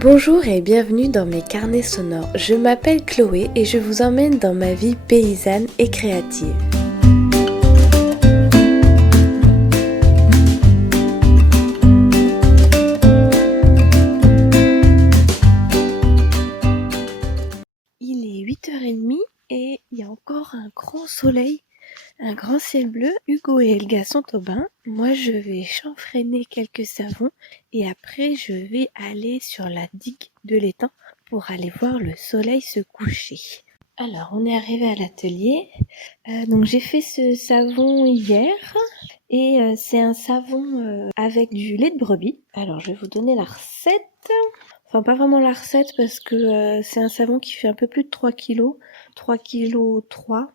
Bonjour et bienvenue dans mes carnets sonores. Je m'appelle Chloé et je vous emmène dans ma vie paysanne et créative. Il est 8h30 et il y a encore un grand soleil, un grand ciel bleu. Hugo et Elga sont au bain. Moi, je vais chanfreiner quelques savons et après, je vais aller sur la digue de l'étang pour aller voir le soleil se coucher. Alors, on est arrivé à l'atelier. Donc, j'ai fait ce savon hier et c'est un savon avec du lait de brebis. Alors, je vais vous donner la recette. Enfin, pas vraiment la recette parce que c'est un savon qui fait un peu plus de 3 kilos. 3 kilos 3.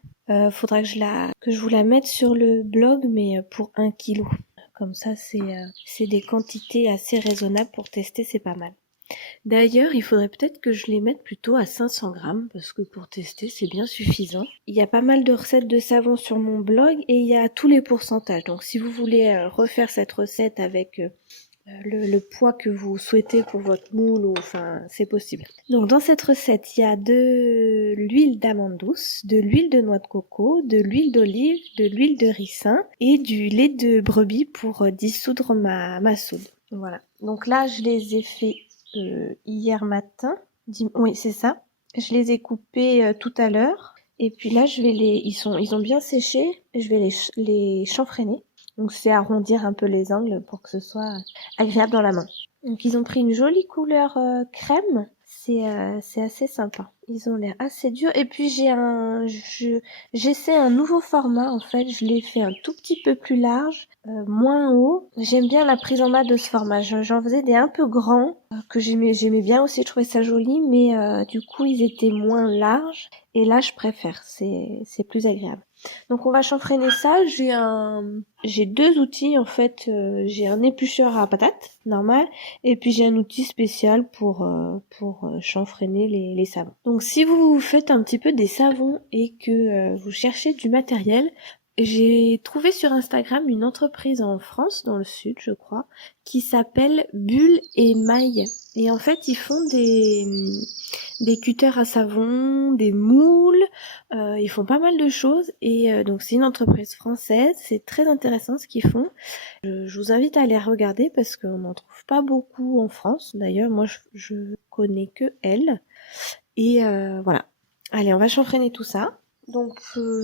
Faudra que je vous la mette sur le blog, mais pour 1 kilo. Comme ça, c'est des quantités assez raisonnables pour tester, c'est pas mal. D'ailleurs, il faudrait peut-être que je les mette plutôt à 500 grammes parce que pour tester, c'est bien suffisant. Il y a pas mal de recettes de savon sur mon blog et il y a tous les pourcentages. Donc, si vous voulez refaire cette recette avec le poids que vous souhaitez pour votre moule, enfin, c'est possible. Donc, dans cette recette, il y a de l'huile d'amande douce, de l'huile de noix de coco, de l'huile d'olive, de l'huile de ricin et du lait de brebis pour dissoudre ma soude. Voilà. Donc là, je les ai fait hier matin. Oui, c'est ça. Je les ai coupés tout à l'heure. Et puis là, ils ont bien séché. Je vais les chanfreiner. Donc c'est arrondir un peu les angles pour que ce soit agréable dans la main. Donc ils ont pris une jolie couleur crème. C'est assez sympa. Ils ont l'air assez durs. Et puis j'essaie un nouveau format en fait. Je l'ai fait un tout petit peu plus large, moins haut. J'aime bien la prise en main de ce format. J'en faisais des un peu grands que j'aimais bien aussi. Je trouvais ça joli, mais du coup ils étaient moins larges. Et là je préfère. C'est plus agréable. Donc on va chanfreiner ça. J'ai deux outils en fait. J'ai un éplucheur à patates normal et puis j'ai un outil spécial pour chanfreiner les savons. Donc si vous faites un petit peu des savons et que vous cherchez du matériel, j'ai trouvé sur Instagram une entreprise en France, dans le sud je crois, qui s'appelle Bulle et Maille. Et en fait ils font des cutters à savon, des moules, ils font pas mal de choses et donc c'est une entreprise française, c'est très intéressant ce qu'ils font. Je vous invite à aller regarder parce qu'on n'en trouve pas beaucoup en France. D'ailleurs, moi je connais que elle. Et voilà. Allez, on va chanfreiner tout ça. Donc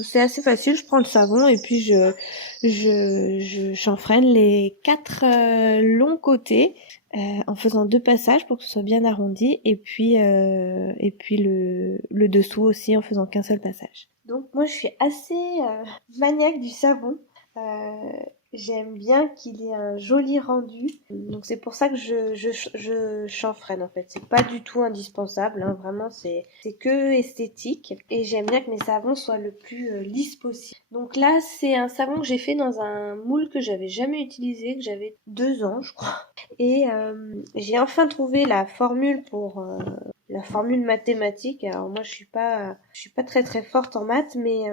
c'est assez facile, je prends le savon et puis je chanfreine les 4 longs côtés en faisant 2 passages pour que ce soit bien arrondi et puis le dessous aussi en faisant qu'un seul passage. Donc moi je suis assez maniaque du savon. Euh, J'aime bien qu'il ait un joli rendu. Donc c'est pour ça que je chanfreine en fait. C'est pas du tout indispensable, hein. Vraiment c'est que esthétique. Et j'aime bien que mes savons soient le plus lisse possible. Donc là c'est un savon que j'ai fait dans un moule que j'avais jamais utilisé, que j'avais 2 ans je crois. Et j'ai enfin trouvé la formule pour la formule mathématique. Alors moi je suis pas très très forte en maths, mais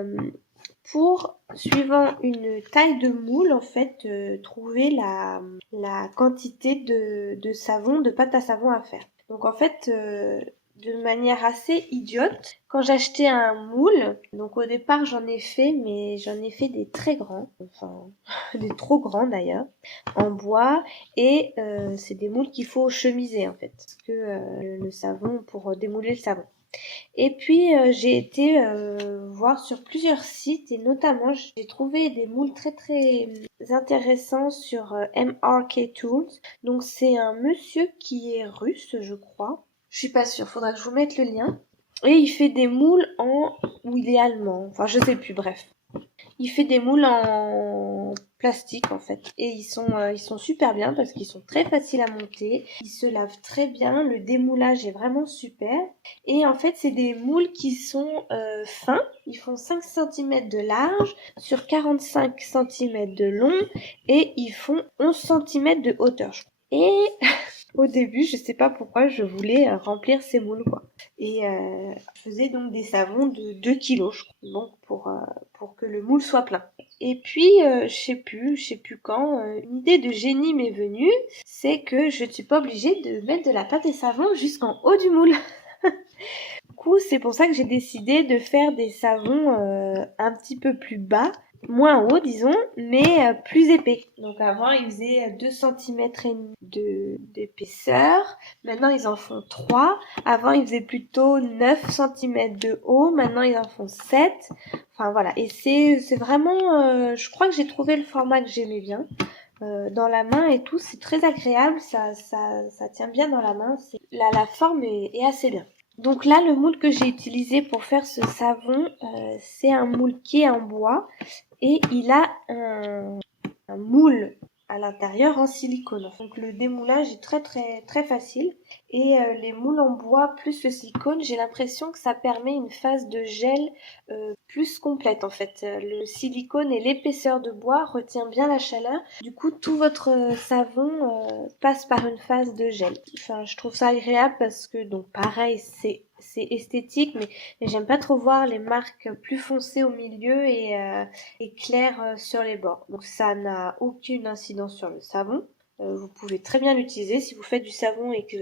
pour, suivant une taille de moule, en fait, trouver la quantité de savon, de pâte à savon à faire. Donc en fait, de manière assez idiote, quand j'achetais un moule, donc au départ mais j'en ai fait des très grands, enfin des trop grands d'ailleurs, en bois, et c'est des moules qu'il faut chemiser en fait, parce que le savon, pour démouler le savon. Et puis j'ai été voir sur plusieurs sites et notamment j'ai trouvé des moules très très intéressants sur MRK Tools. Donc c'est un monsieur qui est russe je crois. Je suis pas sûre, faudra que je vous mette le lien. Et il fait des moules ou il est allemand, enfin je sais plus, bref. Il fait des moules en plastique en fait et ils sont super bien parce qu'ils sont très faciles à monter, ils se lavent très bien, le démoulage est vraiment super et en fait c'est des moules qui sont fins, ils font 5 cm de large sur 45 cm de long et ils font 11 cm de hauteur. Et au début, je sais pas pourquoi, je voulais remplir ces moules, quoi. Et je faisais donc des savons de 2 kilos, je crois, donc pour que le moule soit plein. Et puis, je sais plus quand, une idée de génie m'est venue, c'est que je ne suis pas obligée de mettre de la pâte et savon jusqu'en haut du moule. Du coup, c'est pour ça que j'ai décidé de faire des savons un petit peu plus bas, moins haut disons, mais plus épais. Donc avant, ils faisaient 2 centimètres et demi d'épaisseur. Maintenant, ils en font 3. Avant, ils faisaient plutôt 9 centimètres de haut. Maintenant, ils en font 7. Enfin voilà. Et c'est vraiment, je crois que j'ai trouvé le format que j'aimais bien. Dans la main et tout, c'est très agréable, ça tient bien dans la main, la forme est assez bien. Donc là, le moule que j'ai utilisé pour faire ce savon, c'est un moule qui est en bois et il a un moule à l'intérieur en silicone. Donc le démoulage est très facile et les moules en bois plus le silicone, j'ai l'impression que ça permet une phase de gel plus complète en fait. Le silicone et l'épaisseur de bois retient bien la chaleur. Du coup, tout votre savon passe par une phase de gel. Enfin, je trouve ça agréable parce que donc pareil, c'est esthétique, mais j'aime pas trop voir les marques plus foncées au milieu et claires sur les bords. Donc ça n'a aucune incidence sur le savon. Vous pouvez très bien l'utiliser si vous faites du savon et que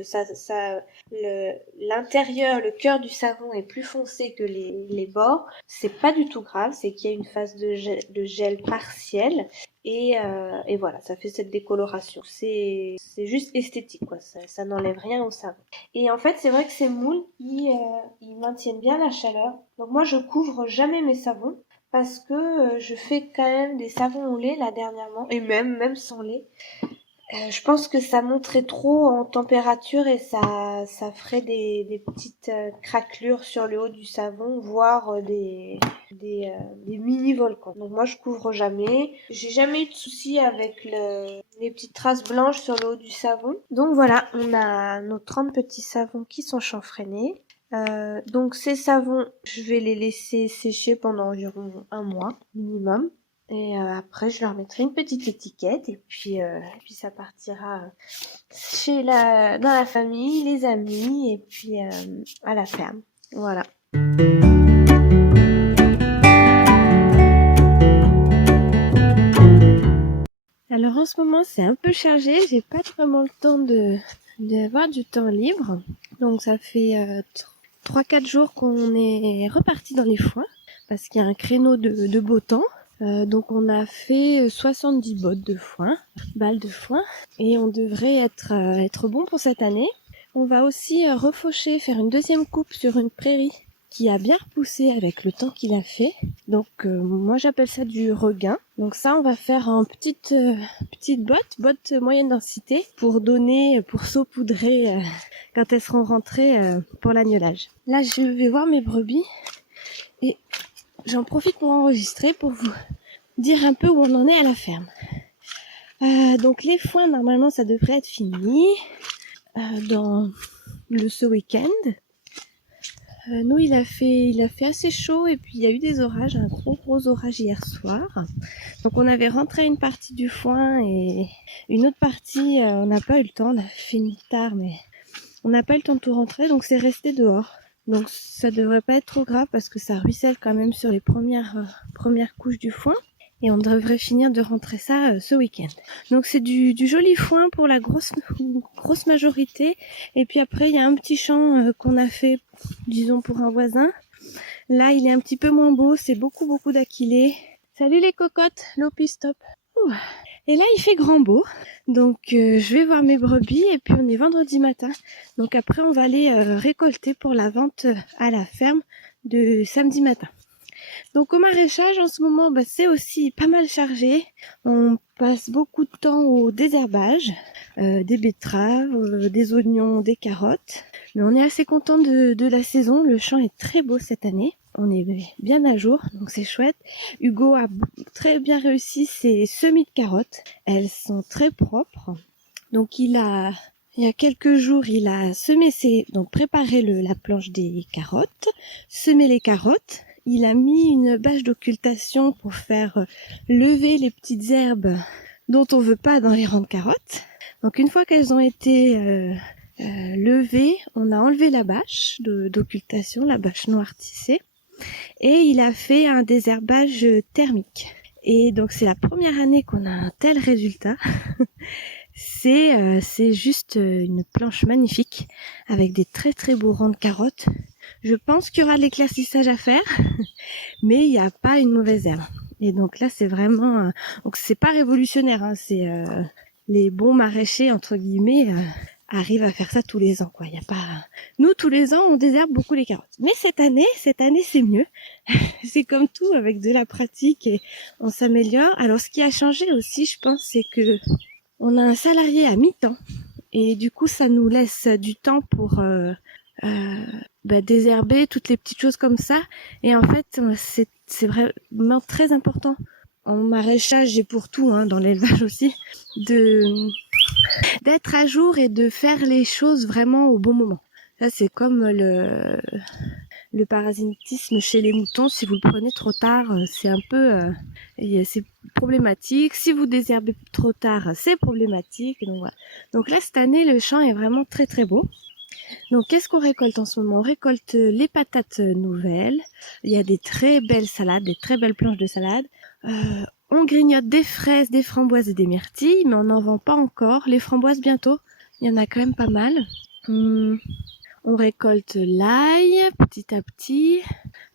l'intérieur, le cœur du savon est plus foncé que les bords. C'est pas du tout grave, c'est qu'il y a une phase de gel partielle et voilà, ça fait cette décoloration. C'est juste esthétique quoi, ça n'enlève rien au savon. Et en fait, c'est vrai que ces moules, ils maintiennent bien la chaleur. Donc moi, je couvre jamais mes savons parce que je fais quand même des savons au lait là dernièrement et même sans lait. Je pense que ça monterait trop en température et ça ferait des petites craquelures sur le haut du savon, voire des mini-volcans. Donc moi je couvre jamais. J'ai jamais eu de soucis avec les petites traces blanches sur le haut du savon. Donc voilà, on a nos 30 petits savons qui sont chanfreinés. Donc ces savons, je vais les laisser sécher pendant environ un mois minimum. Et après, je leur mettrai une petite étiquette et puis ça partira dans la famille, les amis et puis à la ferme. Voilà. Alors en ce moment, c'est un peu chargé. J'ai pas vraiment le temps d'avoir du temps libre. Donc ça fait 3-4 jours qu'on est reparti dans les foins parce qu'il y a un créneau de beau temps. Donc on a fait 70 balles de foin et on devrait être bon pour cette année. On va aussi refaucher, faire une deuxième coupe sur une prairie qui a bien repoussé avec le temps qu'il a fait. Donc moi j'appelle ça du regain. Donc ça on va faire en petite botte moyenne densité pour saupoudrer quand elles seront rentrées pour l'agnelage. Là je vais voir mes brebis et j'en profite pour enregistrer pour vous dire un peu où on en est à la ferme. Donc les foins, normalement, ça devrait être fini dans ce week-end. Nous, il a fait assez chaud et puis il y a eu des orages, un gros orage hier soir. Donc on avait rentré une partie du foin et une autre partie, on n'a pas eu le temps, on a fini tard, mais on n'a pas eu le temps de tout rentrer, donc c'est resté dehors. Donc ça devrait pas être trop grave parce que ça ruisselle quand même sur les premières couches du foin. Et on devrait finir de rentrer ça ce week-end. Donc c'est du joli foin pour la grosse majorité. Et puis après il y a un petit champ qu'on a fait, disons pour un voisin. Là il est un petit peu moins beau, c'est beaucoup d'aquilés. Salut les cocottes, Lopi stop. Et là il fait grand beau. Donc je vais voir mes brebis et puis on est vendredi matin. Donc après on va aller récolter pour la vente à la ferme de samedi matin. Donc au maraîchage en ce moment c'est aussi pas mal chargé. On passe beaucoup de temps au désherbage, des betteraves, des oignons, des carottes. Mais on est assez content de la saison, le champ est très beau cette année. On est bien à jour, donc c'est chouette. Hugo a très bien réussi ses semis de carottes. Elles sont très propres. Donc il y a quelques jours, il a préparé la planche des carottes, semé les carottes. Il a mis une bâche d'occultation pour faire lever les petites herbes dont on veut pas dans les rangs de carottes. Donc une fois qu'elles ont été levées, on a enlevé la bâche d'occultation, la bâche noire tissée, et il a fait un désherbage thermique. Et donc c'est la première année qu'on a un tel résultat. C'est juste une planche magnifique avec des très très beaux rangs de carottes. Je pense qu'il y aura de l'éclaircissage à faire, mais il n'y a pas une mauvaise herbe. Et donc là c'est vraiment, donc c'est pas révolutionnaire, hein, c'est les bons maraîchers entre guillemets arrivent à faire ça tous les ans, quoi. Il y a pas, nous tous les ans on désherbe beaucoup les carottes, mais cette année c'est mieux. C'est comme tout, avec de la pratique et on s'améliore. Alors ce qui a changé aussi, je pense, c'est que on a un salarié à mi-temps et du coup ça nous laisse du temps pour désherber toutes les petites choses comme ça. Et en fait c'est vraiment très important en maraîchage et pour tout, hein, dans l'élevage aussi, d'être à jour et de faire les choses vraiment au bon moment. Ça c'est comme le parasitisme chez les moutons. Si vous le prenez trop tard, c'est un peu c'est problématique. Si vous désherbez trop tard, c'est problématique. Donc voilà. Donc là cette année le champ est vraiment très très beau. Donc qu'est-ce qu'on récolte en ce moment? On récolte les patates nouvelles. Il y a des très belles salades, des très belles planches de salade. On grignote des fraises, des framboises et des myrtilles, mais on n'en vend pas encore. Les framboises bientôt. Il y en a quand même pas mal. On récolte l'ail petit à petit,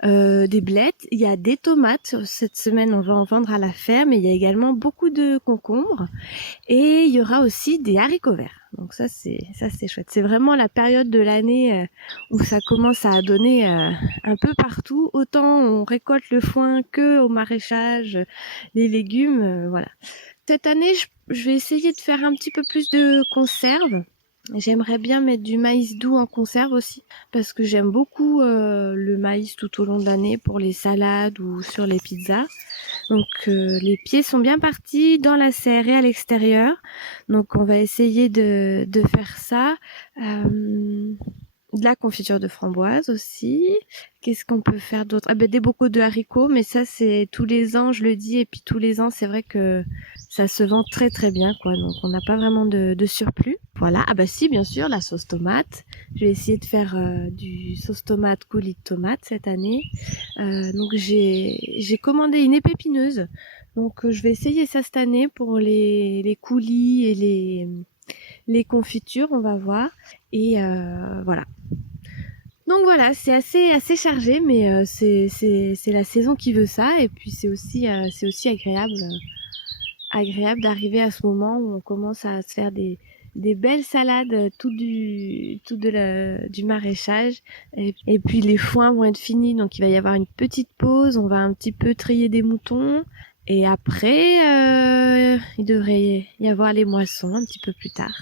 des blettes. Il y a des tomates. Cette semaine, on va en vendre à la ferme. Et il y a également beaucoup de concombres. Et il y aura aussi des haricots verts. Donc ça c'est chouette. C'est vraiment la période de l'année où ça commence à donner un peu partout. Autant on récolte le foin que au maraîchage, les légumes, voilà. Cette année, je vais essayer de faire un petit peu plus de conserves. J'aimerais bien mettre du maïs doux en conserve aussi, parce que j'aime beaucoup le maïs tout au long de l'année pour les salades ou sur les pizzas. Donc les pieds sont bien partis dans la serre et à l'extérieur. Donc on va essayer de faire ça. De la confiture de framboise aussi. Qu'est-ce qu'on peut faire d'autre? Des bocaux de haricots, mais ça c'est tous les ans, je le dis, et puis tous les ans c'est vrai que ça se vend très très bien, quoi. Donc on n'a pas vraiment de surplus. Voilà. Si, bien sûr, la sauce tomate. Je vais essayer de faire du sauce tomate coulis de tomate cette année. Donc j'ai commandé une épineuse. Donc je vais essayer ça cette année pour les coulis et les confitures, on va voir. Et voilà. Donc voilà, c'est assez chargé, mais c'est la saison qui veut ça, et puis c'est aussi agréable d'arriver à ce moment où on commence à se faire des belles salades, tout du maraîchage, et puis les foins vont être finis, donc il va y avoir une petite pause, on va un petit peu trier des moutons, et après il devrait y avoir les moissons un petit peu plus tard.